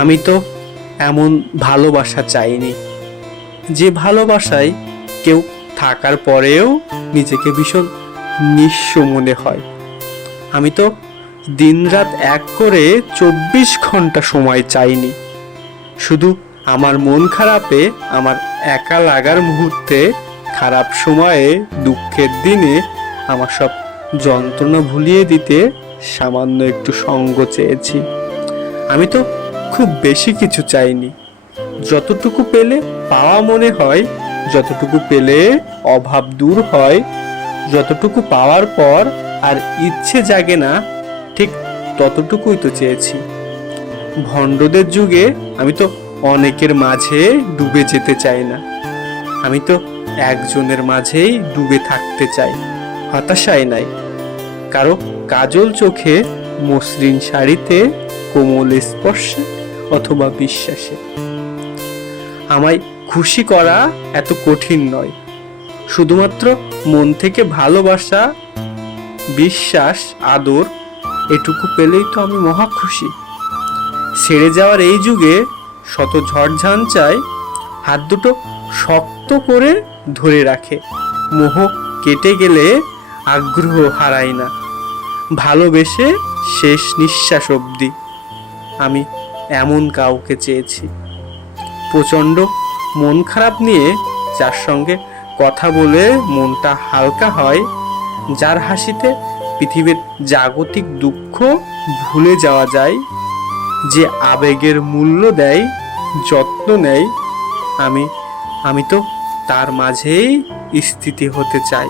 আমি তো এমন ভালোবাসা চাইনি, যে ভালোবাসায় কেউ থাকার পরেও নিজেকে ভীষণ নিঃস্ব মনে হয়। আমি তো দিনরাত এক করে 24 ঘন্টা সময় চাইনি, শুধু আমার মন খারাপে, আমার একা লাগার মুহূর্তে, খারাপ সময়ে, দুঃখের দিনে আমার সব যন্ত্রণা ভুলিয়ে দিতে সামান্য একটু সঙ্গ চেয়েছি। আমি তো খুব বেশি কিছু চাইনি, যতটুকু পেলে পাওয়া মনে হয়, যতটুকু পেলে অভাব দূর হয়, যতটুকু পাওয়ার পর আর ইচ্ছে জাগে না, ঠিক ততটুকুই তো চেয়েছি। ভণ্ডদের যুগে আমি তো অনেকের মাঝে ডুবে যেতে চাই না, আমি তো একজনের মাঝেই ডুবে থাকতে চাই। হতাশায় নাই, কারো কাজল চোখে, মসৃণ শাড়িতে, কোমল স্পর্শে অথবা বিশ্বাসে। আমায় খুশি করা এত কঠিন নয়, শুধুমাত্র মন থেকে ভালোবাসা, বিশ্বাস, আদর এটুকু পেলেই তো আমি মহা খুশি। ছেড়ে যাওয়ার এই যুগে শত ঝড়ঝাঞ্চায় হাত দুটো শক্ত করে ধরে রাখে। মোহ কেটে গেলে আগ্রহ হারাই না, ভালোবেসে শেষ নিঃশ্বাস অবধি। আমি এমন কাউকে চেয়েছি, প্রচণ্ড মন খারাপ নিয়ে, যার সঙ্গে কথা বলে মনটা হালকা হয়, যার হাসিতে পৃথিবীর জাগতিক দুঃখ ভুলে যাওয়া যায়, যে আবেগের মূল্য দেয়, যত্ন নেয়। আমি তো তার মাঝেই স্থিতি হতে চাই।